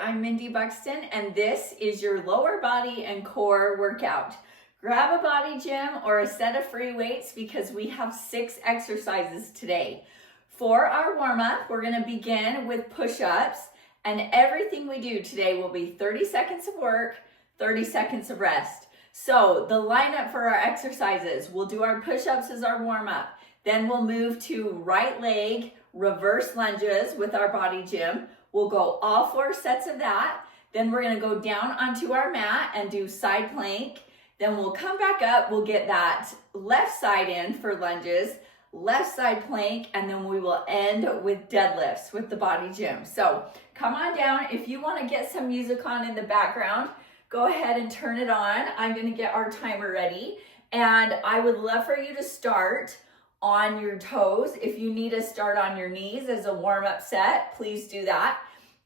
I'm Mindy Buxton, and this is your lower body and core workout. Grab a body gym or a set of free weights because we have 6 exercises today. For our warm-up, we're going to begin with push-ups, and everything we do today will be 30 seconds of work, 30 seconds of rest. So the lineup for our exercises, we'll do our push-ups as our warm-up. Then we'll move to right leg reverse lunges with our body gym. We'll go all 4 sets of that. Then we're going to go down onto our mat and do side plank. Then we'll come back up. We'll get that left side in for lunges, left side plank, and then we will end with deadlifts with the body gym. So come on down. If you want to get some music on in the background, go ahead and turn it on. I'm going to get our timer ready. And I would love for you to start on your toes. If you need to start on your knees as a warm-up set, please do that.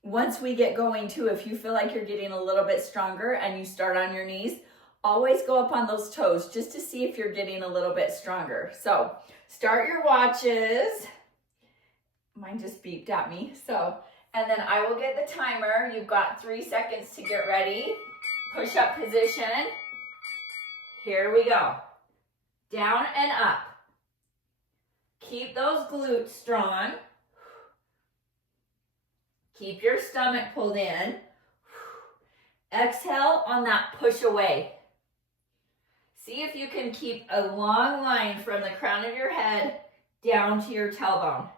Once we get going too, if you feel like you're getting a little bit stronger and you start on your knees, always go up on those toes just to see if you're getting a little bit stronger. So start your watches. Mine just beeped at me. And then I will get the timer. You've got 3 seconds to get ready. Push up position. Here we go. Down and up. Keep those glutes strong. Keep your stomach pulled in. Exhale on that push away. See if you can keep a long line from the crown of your head down to your tailbone.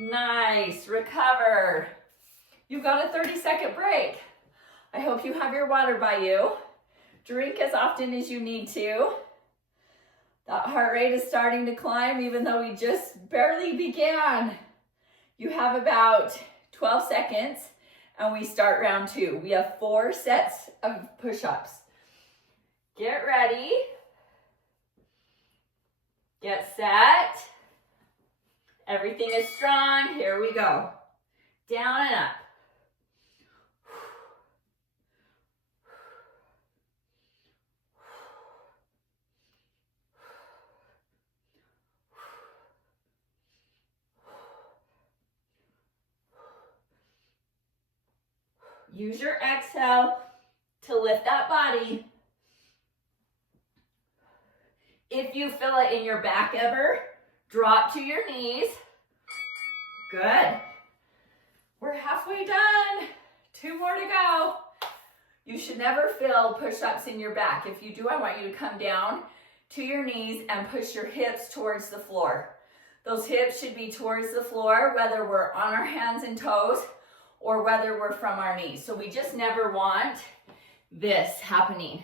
Nice, recover. You've got a 30-second break. I hope you have your water by you. Drink as often as you need to. That heart rate is starting to climb even though we just barely began. You have about 12 seconds and we start round 2. We have 4 sets of push-ups. Get ready. Get set. Everything is strong. Here we go. Down and up. Use your exhale to lift that body. If you feel it in your back ever, drop to your knees. Good. We're halfway done. 2 more to go. You should never feel push-ups in your back. If you do, I want you to come down to your knees and push your hips towards the floor. Those hips should be towards the floor, whether we're on our hands and toes or whether we're from our knees. So we just never want this happening.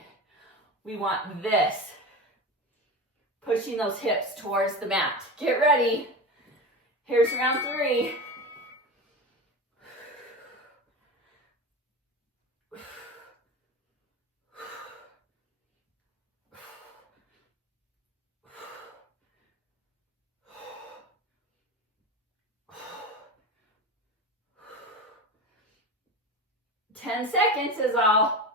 We want this. Pushing those hips towards the mat. Get ready. Here's round 3. Ten seconds is all.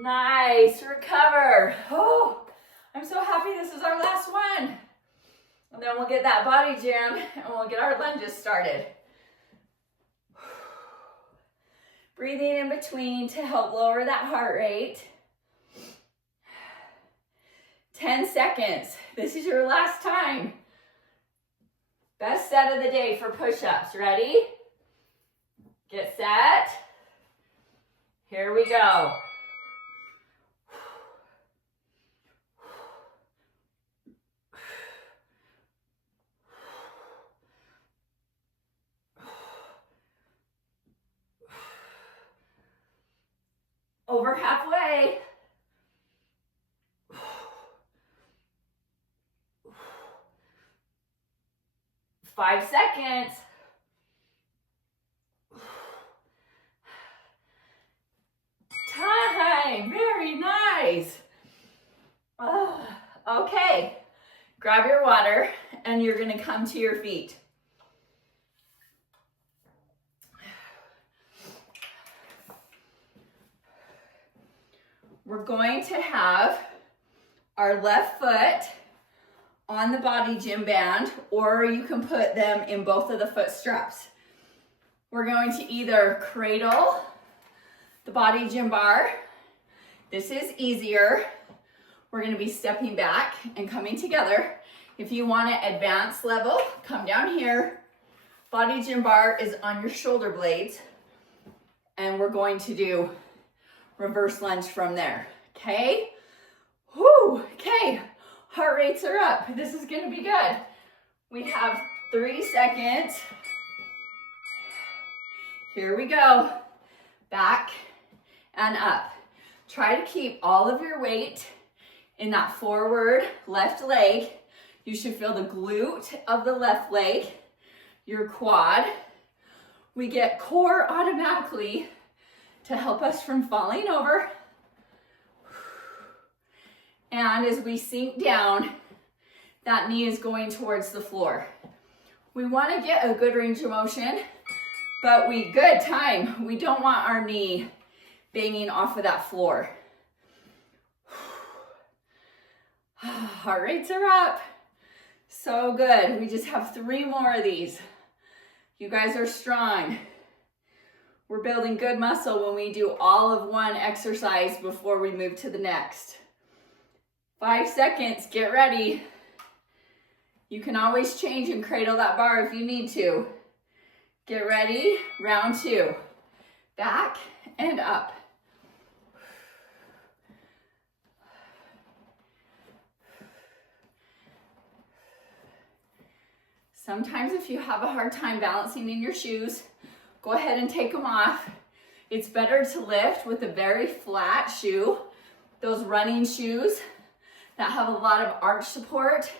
Nice, recover. Oh, I'm so happy this is our last one. And then we'll get that body gym and we'll get our lunges started. Breathing in between to help lower that heart rate. 10 seconds. This is your last time. Best set of the day for push-ups. Ready? Get set. Here we go. Over halfway. 5 seconds. Time. Very nice. Okay. Grab your water and you're going to come to your feet. We're going to have our left foot on the body gym band, or you can put them in both of the foot straps. We're going to either cradle the body gym bar. This is easier. We're going to be stepping back and coming together. If you want it advanced level, come down here. Body gym bar is on your shoulder blades, and we're going to do reverse lunge from there. Okay? Whoo, okay. Heart rates are up. This is going to be good. We have 3 seconds. Here we go. Back and up. Try to keep all of your weight in that forward left leg. You should feel the glute of the left leg, your quad. We get core automatically to help us from falling over. And as we sink down, that knee is going towards the floor. We want to get a good range of motion, but good time. We don't want our knee banging off of that floor. Heart rates are up. So good. We just have 3 more of these. You guys are strong. We're building good muscle when we do all of one exercise before we move to the next. 5 seconds, get ready. You can always change and cradle that bar if you need to. Get ready, round 2. Back and up. Sometimes if you have a hard time balancing in your shoes, go ahead and take them off. It's better to lift with a very flat shoe, those running shoes that have a lot of arch support,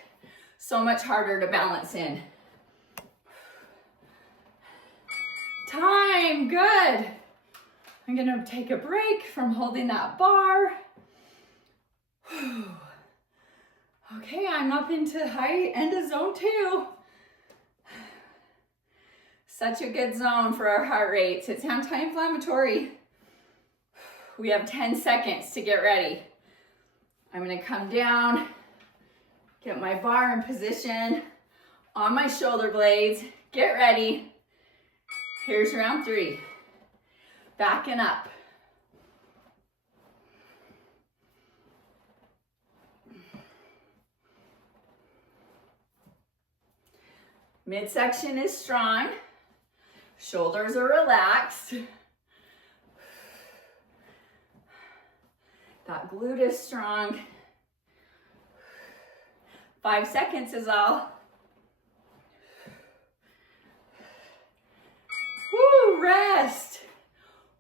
so much harder to balance in. Time, good. I'm gonna take a break from holding that bar. Okay, I'm up into high end of zone 2. Such a good zone for our heart rates. It's anti-inflammatory. We have 10 seconds to get ready. I'm gonna come down, get my bar in position on my shoulder blades. Get ready. Here's round 3. Back and up. Midsection is strong. Shoulders are relaxed. That glute is strong. 5 seconds is all. Woo, rest.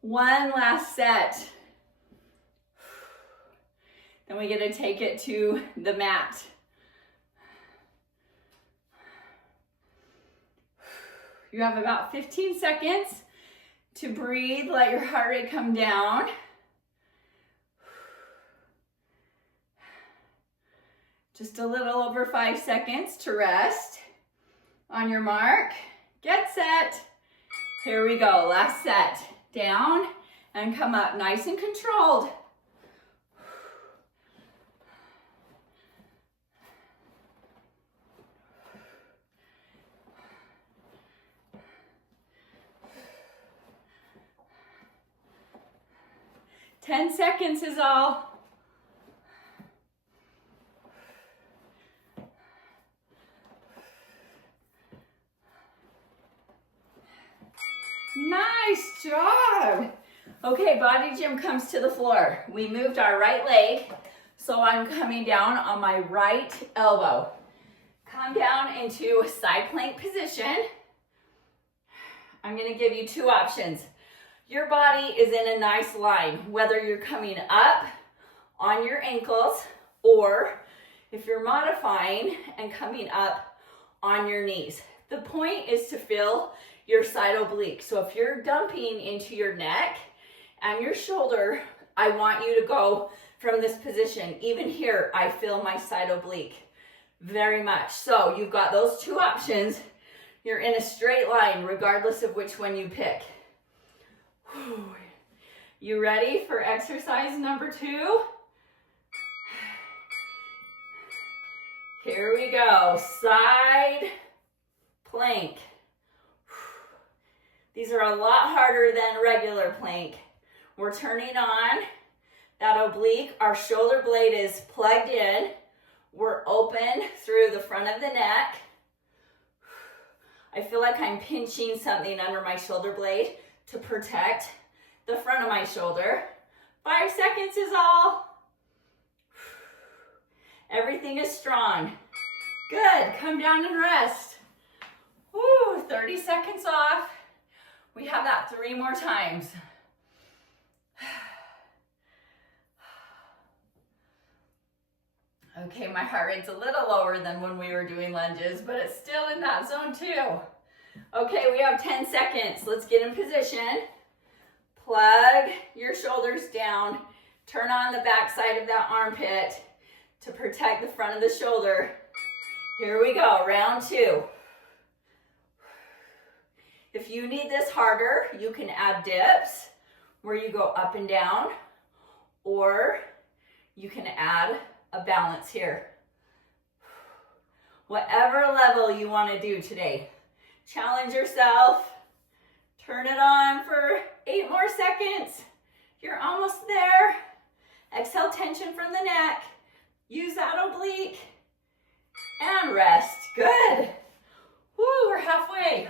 1 last set. Then we get to take it to the mat. You have about 15 seconds to breathe, let your heart rate come down. Just a little over 5 seconds to rest. On your mark, get set. Here we go, last set. Down and come up, nice and controlled. Ten seconds is all. Nice job. Okay, body gym comes to the floor. We moved our right leg, so I'm coming down on my right elbow. Come down into side plank position. I'm gonna give you 2 options. Your body is in a nice line, whether you're coming up on your ankles or if you're modifying and coming up on your knees. The point is to feel your side oblique. So if you're dumping into your neck and your shoulder, I want you to go from this position. Even here, I feel my side oblique very much. So you've got those 2 options. You're in a straight line regardless of which one you pick. You ready for exercise number 2? Here we go, side plank. These are a lot harder than regular plank. We're turning on that oblique. Our shoulder blade is plugged in. We're open through the front of the neck. I feel like I'm pinching something under my shoulder blade to protect the front of my shoulder. 5 seconds is all. Everything is strong. Good, come down and rest. Woo, 30 seconds off. We have that 3 more times. Okay, my heart rate's a little lower than when we were doing lunges, but it's still in that zone too. Okay, we have 10 seconds. Let's get in position. Plug your shoulders down. Turn on the back side of that armpit to protect the front of the shoulder. Here we go, round 2. If you need this harder, you can add dips where you go up and down, or you can add a balance here. Whatever level you want to do today. Challenge yourself. Turn it on for 8 more seconds. You're almost there. Exhale tension from the neck. Use that oblique. And rest. Good. Woo, we're halfway.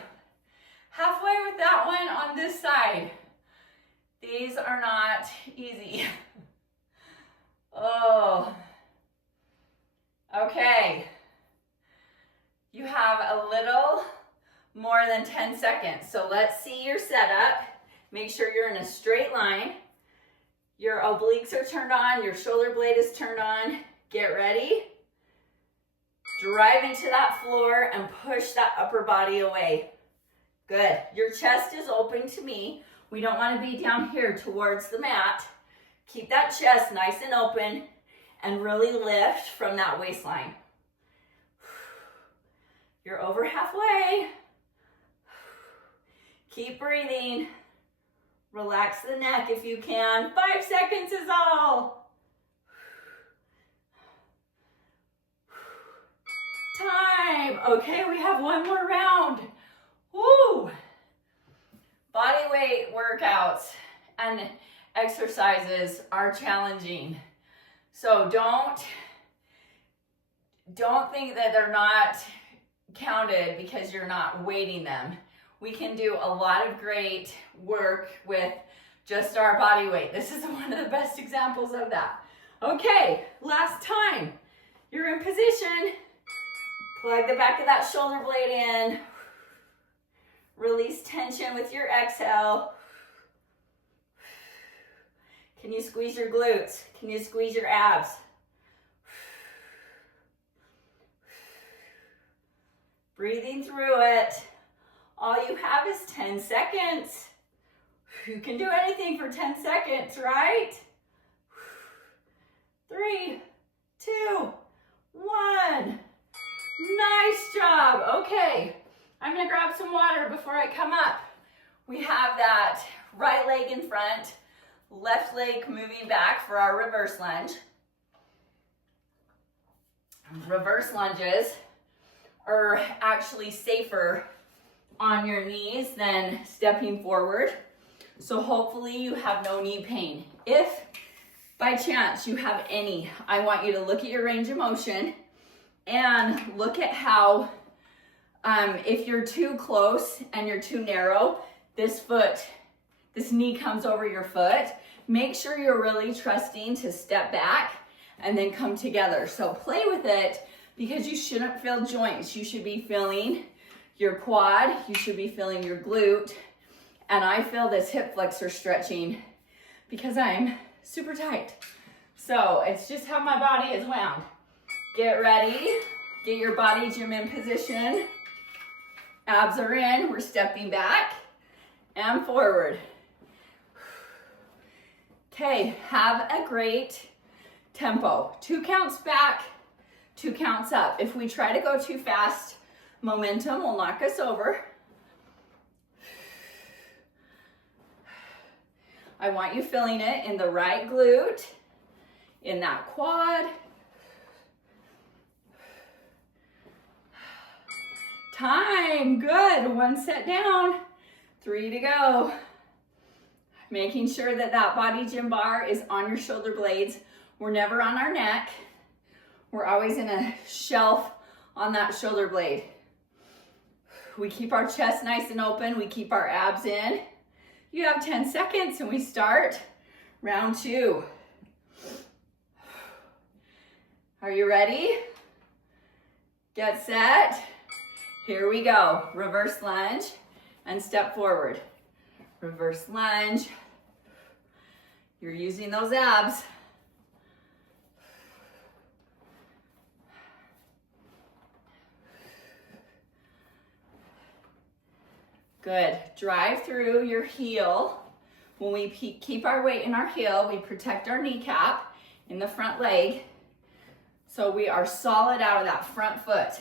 Halfway with that one on this side. These are not easy. Oh. Okay. You have a little more than 10 seconds. So let's see your setup. Make sure you're in a straight line. Your obliques are turned on. Your shoulder blade is turned on. Get ready. Drive into that floor and push that upper body away. Good. Your chest is open to me. We don't want to be down here towards the mat. Keep that chest nice and open and really lift from that waistline. You're over halfway. Keep breathing. Relax the neck if you can. 5 seconds is all. Time. Okay, we have 1 more round. Woo! Body weight workouts and exercises are challenging. So don't think that they're not counted because you're not weighting them. We can do a lot of great work with just our body weight. This is one of the best examples of that. Okay, last time. You're in position. Plug the back of that shoulder blade in. Release tension with your exhale. Can you squeeze your glutes? Can you squeeze your abs? Breathing through it. All you have is 10 seconds. You can do anything for 10 seconds, right? 3, 2, 1. Nice job. Okay, I'm gonna grab some water before I come up. We have that right leg in front, left leg moving back for our reverse lunge. Reverse lunges are actually safer on your knees than stepping forward. So hopefully you have no knee pain. If by chance you have any, I want you to look at your range of motion and look at how, if you're too close and you're too narrow, this knee comes over your foot. Make sure you're really trusting to step back and then come together. So play with it because you shouldn't feel joints. You should be feeling your quad, you should be feeling your glute. And I feel this hip flexor stretching because I'm super tight. So it's just how my body is wound. Get ready, get your body gym in position. Abs are in, we're stepping back and forward. Okay, have a great tempo. 2 counts back, 2 counts up. If we try to go too fast, momentum will knock us over. I want you feeling it in the right glute, in that quad. Time, good. One set down, 3 to go. Making sure that that body gym bar is on your shoulder blades. We're never on our neck. We're always in a shelf on that shoulder blade. We keep our chest nice and open. We keep our abs in. You have 10 seconds and we start round 2. Are you ready? Get set. Here we go. Reverse lunge and step forward. Reverse lunge. You're using those abs. Good. Drive through your heel. When we keep our weight in our heel, we protect our kneecap in the front leg. So we are solid out of that front foot.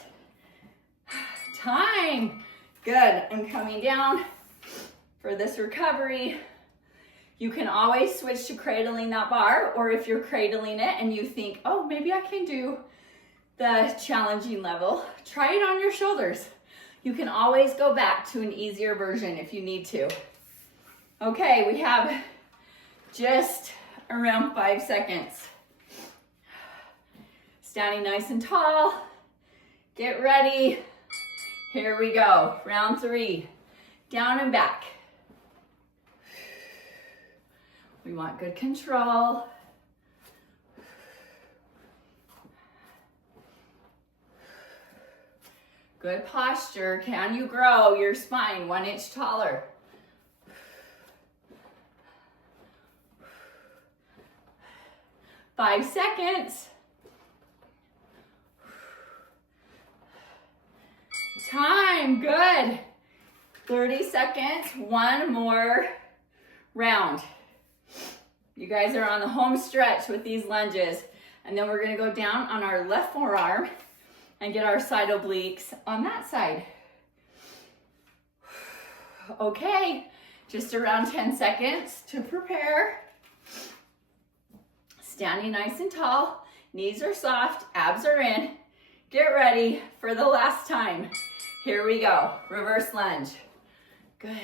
Time. Good. And coming down for this recovery. You can always switch to cradling that bar, or if you're cradling it and you think, oh, maybe I can do the challenging level, try it on your shoulders. You can always go back to an easier version if you need to. Okay, we have just around 5 seconds. Standing nice and tall. Get ready. Here we go. Round 3. Down and back. We want good control. Good posture. Can you grow your spine 1 inch taller? Five seconds. Time. Good. 30 seconds. One more round. You guys are on the home stretch with these lunges. And then we're going to go down on our left forearm and get our side obliques on that side. Okay, just around 10 seconds to prepare. Standing nice and tall, knees are soft, abs are in. Get ready for the last time. Here we go, reverse lunge. Good.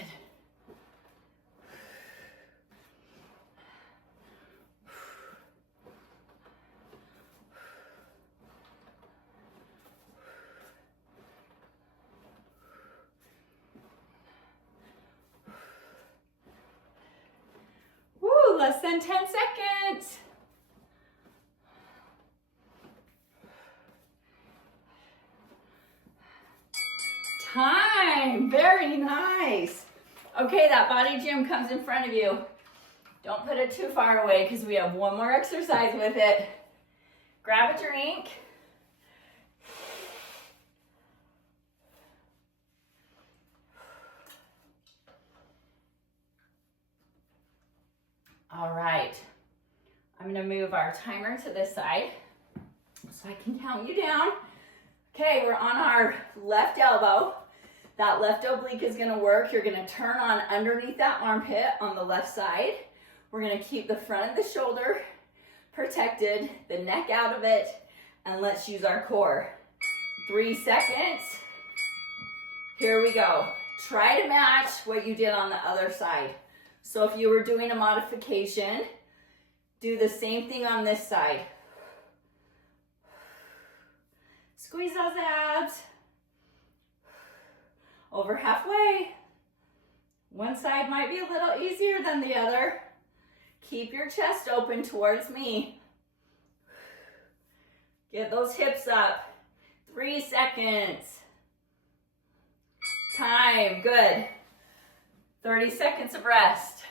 Less than 10 seconds. Time. Very nice. Okay, that body gym comes in front of you. Don't put it too far away because we have one more exercise with it. Grab a drink. All right, I'm gonna move our timer to this side so I can count you down. Okay, we're on our left elbow. That left oblique is gonna work. You're gonna turn on underneath that armpit on the left side. We're gonna keep the front of the shoulder protected, the neck out of it, and let's use our core. 3 seconds. Here we go. Try to match what you did on the other side. So if you were doing a modification, do the same thing on this side. Squeeze those abs. Over halfway. One side might be a little easier than the other. Keep your chest open towards me. Get those hips up. 3 seconds. Time, good. 30 seconds of rest.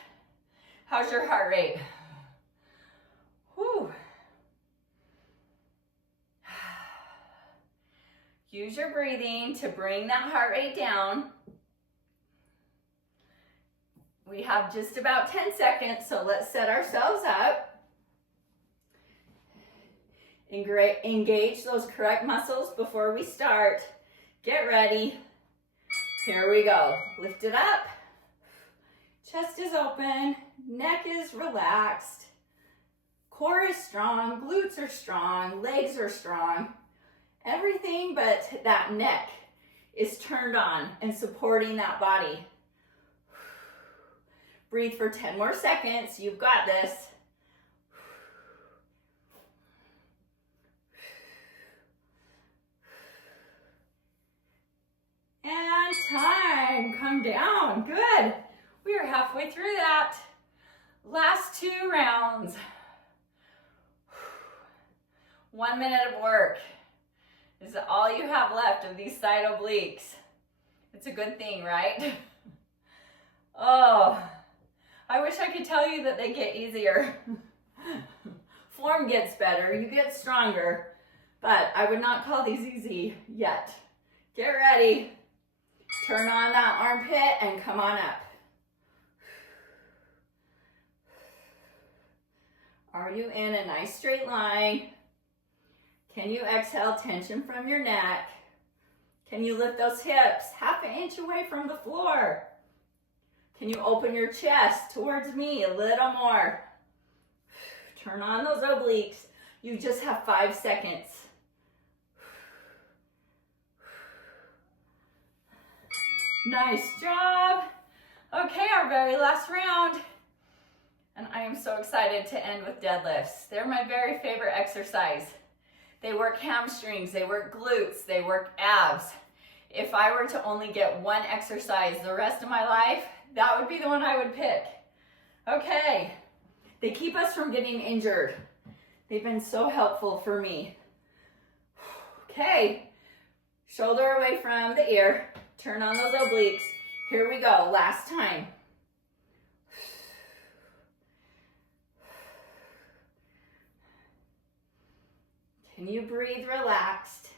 How's your heart rate? Whew. Use your breathing to bring that heart rate down. We have just about 10 seconds, so let's set ourselves up. Engage those correct muscles before we start. Get ready. Here we go. Lift it up. Chest is open, neck is relaxed, core is strong, glutes are strong, legs are strong. Everything but that neck is turned on and supporting that body. Breathe for 10 more seconds. You've got this. And time. Come down. Good. We are halfway through that. Last 2 rounds. 1 minute of work. Is all you have left of these side obliques. It's a good thing, right? Oh, I wish I could tell you that they get easier. Form gets better, you get stronger, but I would not call these easy yet. Get ready. Turn on that armpit and come on up. Are you in a nice straight line? Can you exhale tension from your neck? Can you lift those hips 1/2 inch away from the floor? Can you open your chest towards me a little more? Turn on those obliques. You just have 5 seconds. Nice job. Okay, our very last round. And I am so excited to end with deadlifts. They're my very favorite exercise. They work hamstrings, they work glutes, they work abs. If I were to only get one exercise the rest of my life, that would be the one I would pick. Okay, they keep us from getting injured. They've been so helpful for me. Okay, shoulder away from the ear. Turn on those obliques. Here we go, last time. Can you breathe relaxed?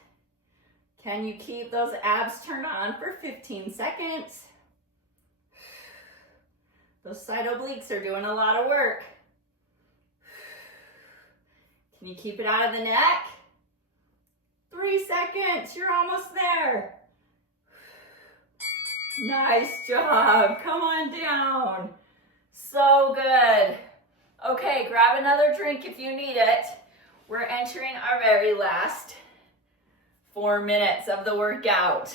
Can you keep those abs turned on for 15 seconds? Those side obliques are doing a lot of work. Can you keep it out of the neck? 3 seconds, you're almost there. Nice job, come on down. So good. Okay, grab another drink if you need it. We're entering our very last 4 minutes of the workout.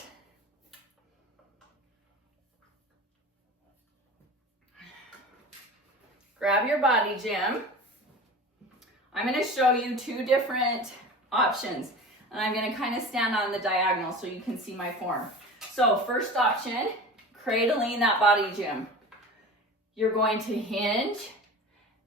Grab your body gym. I'm going to show you 2 different options, and I'm going to kind of stand on the diagonal so you can see my form. So first option, cradling that body gym. You're going to hinge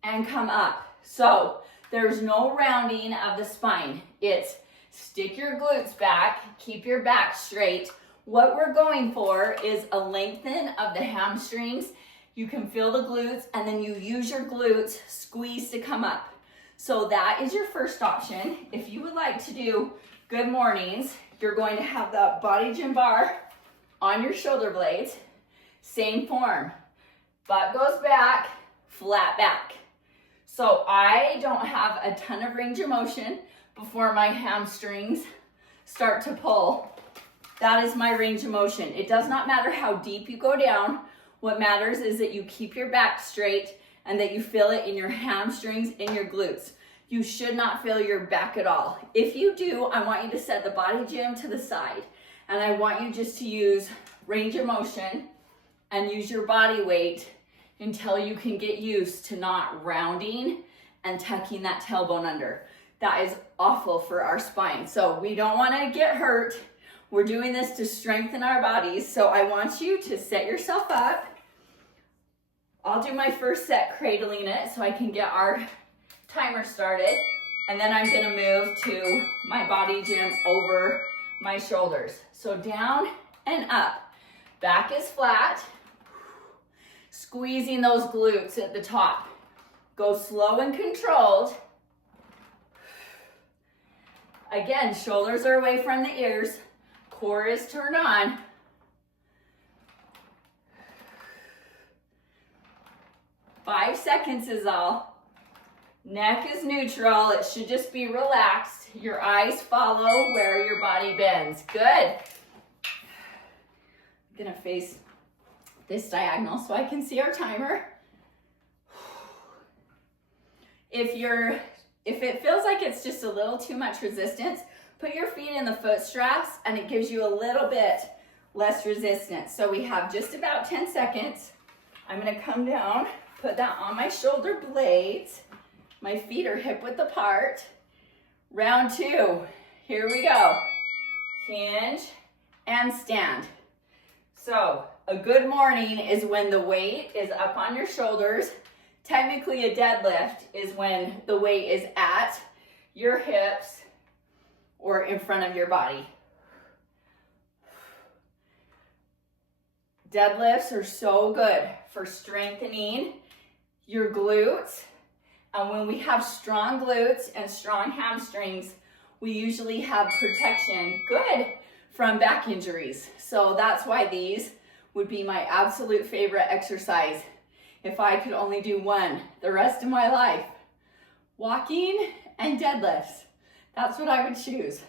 and come up. So there's no rounding of the spine. It's stick your glutes back, keep your back straight. What we're going for is a lengthen of the hamstrings. You can feel the glutes, and then you use your glutes, squeeze to come up. So that is your first option. If you would like to do good mornings, you're going to have the body gym bar on your shoulder blades. Same form. Butt goes back, flat back. So I don't have a ton of range of motion before my hamstrings start to pull. That is my range of motion. It does not matter how deep you go down. What matters is that you keep your back straight and that you feel it in your hamstrings and your glutes. You should not feel your back at all. If you do, I want you to set the body gym to the side, and I want you just to use range of motion and use your body weight until you can get used to not rounding and tucking that tailbone under. That is awful for our spine. So we don't want to get hurt. We're doing this to strengthen our bodies. So I want you to set yourself up. I'll do my first set cradling it so I can get our timer started. And then I'm going to move to my body gym over my shoulders. So down and up. Back is flat. Squeezing those glutes at the top. Go slow and controlled. Again, shoulders are away from the ears. Core is turned on. Five seconds is all. Neck is neutral. It should just be relaxed. Your eyes follow where your body bends. Good. I'm gonna face this diagonal so I can see our timer. If it feels like it's just a little too much resistance, put your feet in the foot straps and it gives you a little bit less resistance. So we have just about 10 seconds. I'm gonna come down, put that on my shoulder blades. My feet are hip width apart. Round 2, here we go. Hinge and stand. So a good morning is when the weight is up on your shoulders. Technically a deadlift is when the weight is at your hips or in front of your body. Deadlifts are so good for strengthening your glutes. And when we have strong glutes and strong hamstrings, we usually have protection, good, from back injuries. So that's why these would be my absolute favorite exercise if I could only do one the rest of my life. Walking and deadlifts. That's what I would choose.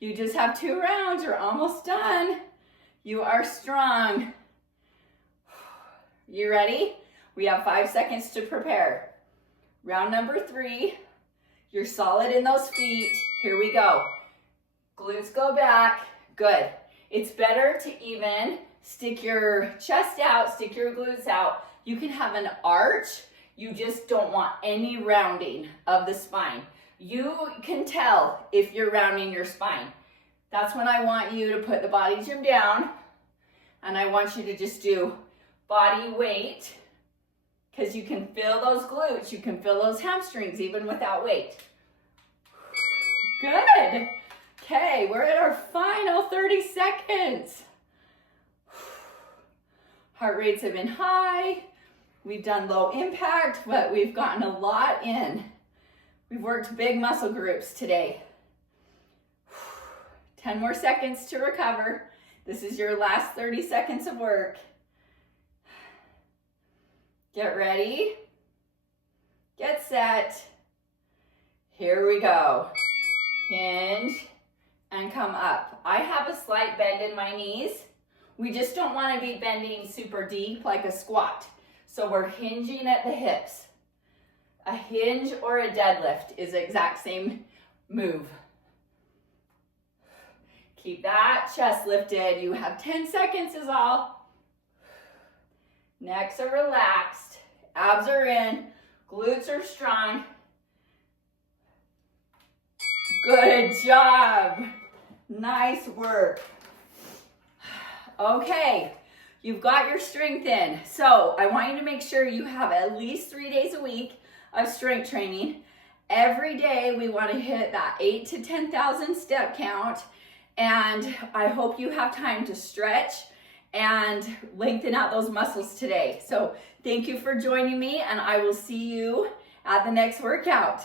You just have 2 rounds, you're almost done. You are strong. You ready? We have 5 seconds to prepare. Round number 3. You're solid in those feet. Here we go. Glutes go back. Good. It's better to even stick your chest out, stick your glutes out. You can have an arch. You just don't want any rounding of the spine. You can tell if you're rounding your spine. That's when I want you to put the body gym down and I want you to just do body weight, because you can feel those glutes, you can feel those hamstrings even without weight. Good. Okay, we're at our final 30 seconds. Heart rates have been high. We've done low impact, but we've gotten a lot in. We've worked big muscle groups today. 10 more seconds to recover. This is your last 30 seconds of work. Get ready. Get set. Here we go. Hinge and come up. I have a slight bend in my knees. We just don't want to be bending super deep like a squat. So we're hinging at the hips. A hinge or a deadlift is the exact same move. Keep that chest lifted. You have 10 seconds is all. Necks are relaxed. Abs are in. Glutes are strong. Good job. Nice work. Okay, you've got your strength in. So I want you to make sure you have at least 3 days a week of strength training. Every day we want to hit that 8,000 to 10,000 step count. And I hope you have time to stretch and lengthen out those muscles today. So thank you for joining me, and I will see you at the next workout.